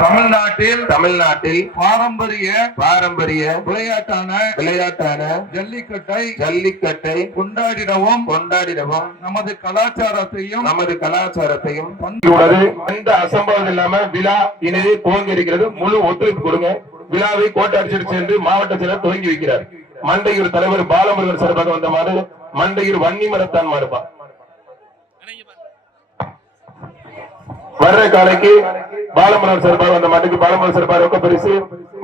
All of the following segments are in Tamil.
தமிழ்நாட்டில் பாரம்பரிய விளையாட்டான ஜல்லிக்கட்டை கொண்டாடிடவும் நமது கலாச்சாரத்தையும் எந்த அசம்பாவம் இல்லாம விழா இனிதே துவங்கி இருக்கிறது. முழு ஒத்துழைப்பு கொடுங்க. விழாவை கோட்டாட்சியர் சென்று மாவட்ட செயலர் துவங்கி வைக்கிறார். மண்டையூர் தலைவர் பாலமுருகன் சார்பாக வந்த மாடு மண்டையூர் வன்னி மரத்தான் மாடுப்பா. வர்ற காலைக்கு பாலமுருகன் சார்பாக வந்த மாட்டுக்கு பாலமுருகன் சார்பாக ரொக்க பரிசு,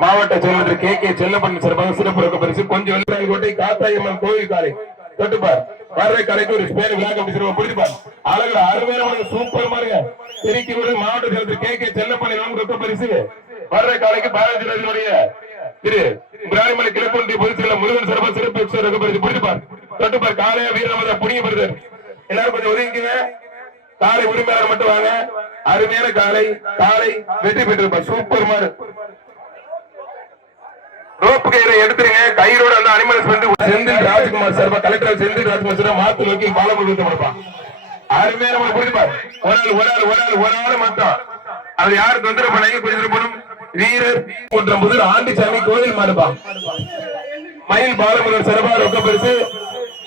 மாவட்ட செயலர் கே செல்லப்பன் சார்பாக சிறப்பு ரொக்க பரிசு. கொஞ்சம் கோட்டை காத்தாயம்மன் கோவில் காலை தொட்டுப்பார். வர்ற காலைக்கு ஒரு ஸ்பேர் விழா கமிட்டி சிறப்பு பிடிப்பார். அழகு அருமையான சூப்பர் மாறுங்க. திருக்கி மாவட்ட செயலர் கே செல்லப்பன் ரொக்க பரிசு. வர்ற காலைக்கு பாரதிய திரு பிராணிமலை கிழக்குண்டி பொதுச்செயலர் முருகன் சார்பாக சிறப்பு ரொக்க பரிசு பிடிப்பார். தொட்டுப்பார். காலையா வீரமத புனிய பெறுதல். எல்லாரும் கொஞ்சம் ஒதுங்கிங்க. காலை உரிமையாளர் மட்டும் வாங்க. அருமையான காலை வெற்றி பெற்றிருப்பார். சூப்பர் மாடு. ரோப்பு கயிறை எடுத்துருங்க. கயிறோட அந்த அனிமல்ஸ் வந்து செந்தில் ராஜ்குமார் சார்பா கலெக்டர் செந்தில் ராஜ்குமார் சார் மாத்து நோக்கி பாலமுருகன் கொடுப்பான். அருமையான புரிஞ்சுப்பார். ஒரு ஆள் மட்டும் அது யாரு தொந்தரவு பண்ணாங்க கொஞ்சம் போனும். வீரர் குன்றம்புதூர் ஆண்டிசாமி கோவில் மாறுபா. மயில் பாலமுருகன் சார்பா ரொக்க பரிசு.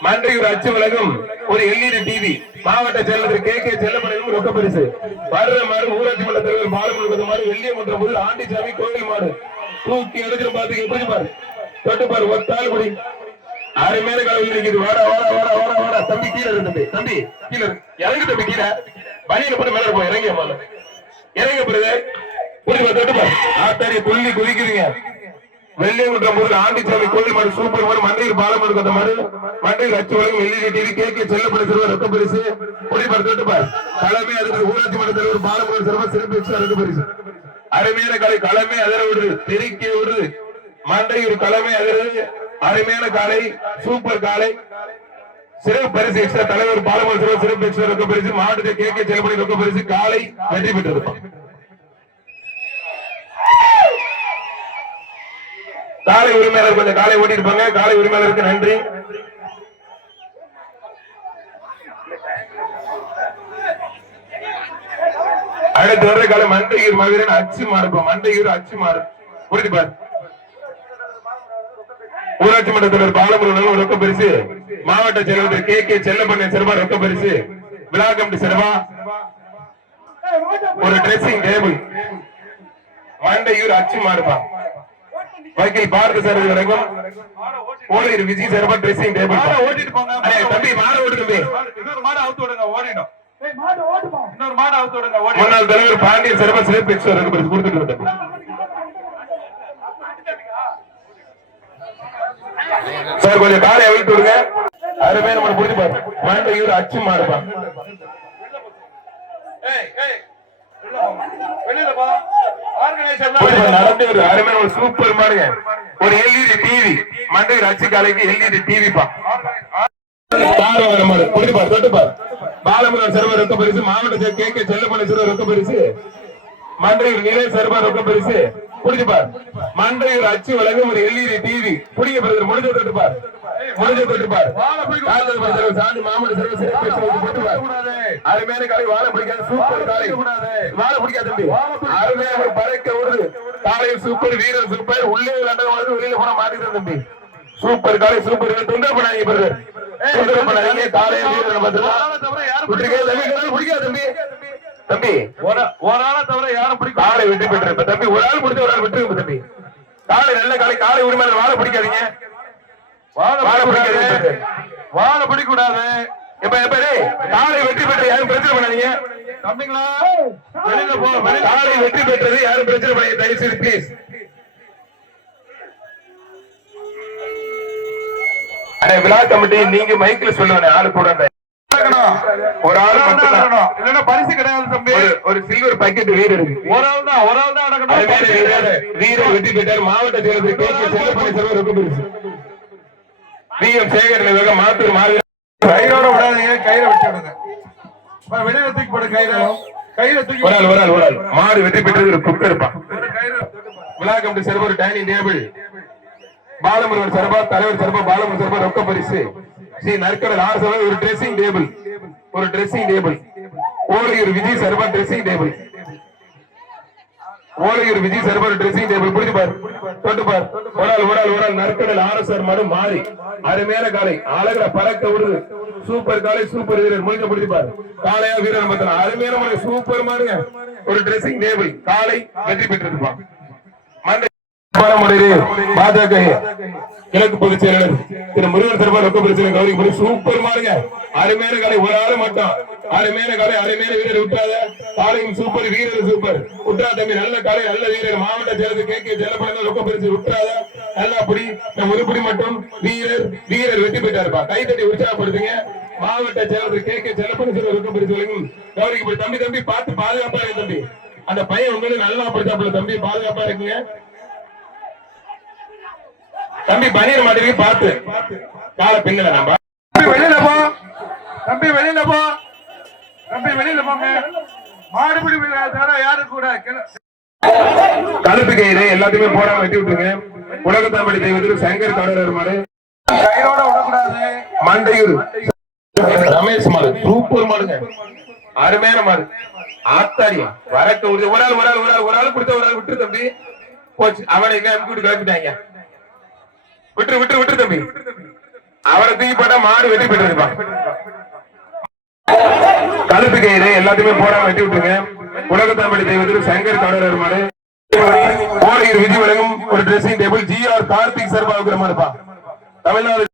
மண்டையூர் அச்சு விலகும் ஒரு எல்இடி டிவி. மாவட்ட செயலர் கே செல்லப்பனுக்கும் ரொக்க பரிசு. வர்ற மாடு ஊராட்சி மன்ற தலைவர் பாலமுருகன் மாடு வெள்ளியமன்றம்புதூர் ஆண்டிசாமி கோவில் மாடு. தூக்கி எடுத்து பார்த்து எப்படி பாரு தொட்டுப்பாரு. ஒத்தாள் குடி அருமையான காலம் இருக்குது. வாடா தம்பி கீழே இருக்கு. தம்பி கீழே இறங்கு. தம்பி கீழே வழியில போட்டு மேல இருப்போம். இறங்கிய போல இறங்க பிறகு தொட்டுப்பாரு. ஆத்தாரி துள்ளி குதிக்குதுங்க. வெள்ளியங்குன்றம்புதூர் ஆண்டிசாமி கோவில் மாடு சூப்பர் மாடு. மண்டையூர் பாலமுருகன் அந்த மாடு. மண்டையூர் அச்சு வழங்கும் எல்இடி டிவி கே செல்லப்பன் ரொக்க பரிசு. குடிப்பார். தொட்டுப்பார். தலைமை அதிர்வு ஊராட்சி மன்ற தலைவர் பாலமுருகன் சிறப்பு சிறப்பு ரொக்க பரிசு. அருமையான காலை களமே அதிர விடுது. தெருக்கி விடுது. மண்டையூர் களமே அதிர்வு. அருமையான காலை சூப்பர் காலை சிறப்பு பரிசு. எக்ஸ்ட்ரா தலைவர் பாலமுருகன் சிறப்பு எக்ஸ்ட்ரா ரொக்க பரிசு. மாவட்ட கே செல்லப்பன் ரொக்க பரிசு. காலை வெற்றி பெற்றிருப்பான். காலை உரிமையாளர் கொஞ்சம் காலை ஓட்டி இருப்பாங்க. காலை உரிமையாளருக்கு நன்றி. அடுத்து வர்ற காலை மண்டையூர் மகிழன் அச்சு மாறுப்போம். மண்டையூர் அச்சு மாறு புரிஞ்சுப்பார். ஊராட்சி மன்ற தலைவர் பாலமுருகன் ரொக்க பரிசு. மாவட்ட செயலர் கே செல்லப்பன் சிறப்பா ரொக்க பரிசு. விழா கமிட்டி சிறப்பா ஒரு டிரெஸ்ஸிங் டேபிள். மண்டையூர் அச்சு மாறுப்பா. வக்கீல் பாரத சார் வரைக்கும் ஓடிரு விஜய் சார்பா டிரெஸ்ஸிங் டேபிள். ஓட்டிட்டு போங்க தம்பி. மாடு ஓட்டு தம்பி. இன்னொரு மாடு அவுத்து விடுங்க. ஓடிடும். இன்னொரு மாடு அவுத்து விடுங்க. முன்னாள் தலைவர் பாண்டியன் சார்பா சிறப்பு எக்ஸ்ட்ரா ரொக்க பரிசு கொடுத்துட்டு வந்தேன். சார் கொஞ்சம் காலை அவிழ்த்து விடுங்க. அருமையா நம்ம புரிஞ்சு பாரு. மண்டையூர் அச்சு மாறுப்பா. அருமையான ஒரு சூப்பர் மாடுங்க. ஒரு எல்இடி டிவி. மண்டையூர் அச்சு காலைக்கு எல்இடி டிவி பா. தொட்டுப்பார். பாலமுருகன் சர்வர் ரொக்க பரிசு. மாவட்ட கே செல்லப்பன் சர்வர் ரொக்க பரிசு. மண்டையூர் நிலை சர்வர் ரொக்க பரிசு. புடிச்சுப்பார். மண்டையூர் அச்சு வழங்கும் ஒரு எல்இடி டிவி. புடிக்க பிறகு முடிஞ்ச தொட்டுப்பார். சாந்தி மாவட்ட சர்வ அருமையான காலை. வாழ பிடிக்காது. சூப்பர் காலை. வாழ பிடிக்காது. அருமையான பறக்க விடுது. காலையில் சூப்பர். வீரர் சூப்பர். உள்ளே விளையாண்டு வெளியில போன மாட்டிக்கிற தம்பி. சூப்பர் காலை. சூப்பர். தொண்டை பண்ணாங்க பிறகு காலையில் வீரர் பிடிக்காது தம்பி. தம்பி ஒரு ஆளை தவிர யாரும் பிடிக்கும். காலை வெற்றி பெற்று தம்பி. ஒரு ஆள் பிடிச்ச ஒரு ஆள் வெற்றி தம்பி. காலை நல்ல காலை. காலை உரிமையாளர் வாழ பிடிக்காதீங்க. வாழ பிடிக்க கூடாது. காலை வெற்றி பெற்ற யாரும் பிரச்சனை பண்ணாதீங்க தம்பிங்களா. வெளியில போ. காலை வெற்றி பெற்றது யாரும் பிரச்சனை பண்ணாதீங்க தயவு செய்து பிளீஸ். விழா கமிட்டி நீங்க மைக்ல சொல்லுவாங்க. ஆளு கூட ஒரு ஆள் மட்டும் பரிசு கிடையாது தம்பி. ஒரு சில்வர் பாக்கெட் வீரர் ஒரு ஆள் தான் அடக்கணும். வீரர் வெற்றி பெற்றார். மாவட்ட செயலர் கே செல்லப்பன் செல்வர் ரொக்க பரிசு. பிஎம் சேகர் மாத்து மாறு. கயிறோட விடாதீங்க. கயிறை வெட்டி விடுங்க. வெளியில தூக்கி போடு. கயிறை தூக்கி ஒரு ஆள் மாடு வெற்றி பெற்றது. ஒரு குக்கர் இருப்பான். விழா கமிட்டி சர்வர் டைனிங் டேபிள். பாலமுருகன் சர்பா தலைவர் சர்பா பாலமுருகன் சர்பா ரொக்க பரிசு. ஸ்ரீ நற்கடல் ஆர் சர்பா ஒரு ட்ரெஸ்ஸிங் டேபிள். ஓடியூர் விஜய் சர்பா ட்ரெஸ்ஸிங் டேபிள். ஓலையூர் விஜய் சார்பா ட்ரெஸ்ஸிங் டேபிள் புடிச்சு பாரு தொட்டு பாரு ஒரு ஆள் நற்கடல் ஆர்எஸ்ஆர் மாடு மாறி அருமையான காலை அழகுல பறக்க விடுது சூப்பர் காலை சூப்பர் வீரர் முடிஞ்ச புடிச்சு பாரு காளையா வீரர் மத்தன அருமையான மாடு சூப்பர் மாடுங்க ஒரு ட்ரெஸ்ஸிங் டேபிள் காலை வெற்றி பெற்றிருப்பான் பாஜக கிழக்கு பொதுச் செயலாளர் திரு முருகன் சார்பா ரொக்க பிரச்சனை கௌரி சூப்பர் மாடுங்க அருமையான காலை ஒரு ஆளு மட்டும் அருமையான காலை அருமையான வீரர் விட்டாத காலையும் சூப்பர் வீரர் சூப்பர் விட்டா தம்பி நல்ல காலை நல்ல வீரர் மாவட்ட செயலர் கே ஜெலப்படம் ரொக்க பரிசு விட்டாத நல்லா புடி ஒருபடி மட்டும் வீரர் வெற்றி பெற்றாருப்பா கை தட்டி உற்சாகப்படுத்துங்க மாவட்ட செயலர் கே ஜெலப்படம் ரொக்க பரிசு வழங்கும் கௌரிக்கு தம்பி பார்த்து பாதுகாப்பா இருக்கு தம்பி அந்த பையன் உங்களுக்கு நல்லா படிச்சாப்புல தம்பி பாதுகாப்பா இருக்குங்க தம்பி பனியர் மாட்டிற்கு பார்த்து கால பின்னல நம்ம வெளியில போ தம்பி வெளியில போ தம்பி வெளியில போங்க மாடுபிடி தர யாரு கூட கலப்பு கயிறு எல்லாத்தையுமே போடாம வெட்டி விட்டுருங்க உலகத்தாம்படி தெய்வத்துக்கு சங்கர் கடலர் மாடு கயிறோட விடக்கூடாது மண்டையூர் ரமேஷ் மாடு சூப்பர் மாடுங்க அருமையான மாடு ஆத்தாரியம் வரக்க ஒரு ஆள் பிடிச்ச ஒரு ஆள் விட்டுரு தம்பி போச்சு அவனை எங்க அனுப்பி விட்டு கிளப்பிட்டாங்க விட்டு தம்பி அவரை தூக்கி போட்டா மாடு வெற்றி பெற்றிருப்பான் கலப்பு கயிறு எல்லாத்தையுமே போடாம வெட்டி விட்டுருங்க உலகத்தாம்படி தெய்வத்துக்கு சங்கர் கடலர் மாடு ஓலையூர் விதி வழங்கும் ஒரு ட்ரெஸ்ஸிங் டேபிள் ஜிஆர் கார்த்திக் சார்பா இருக்கிற மாதிரிப்பா தமிழ்நாடு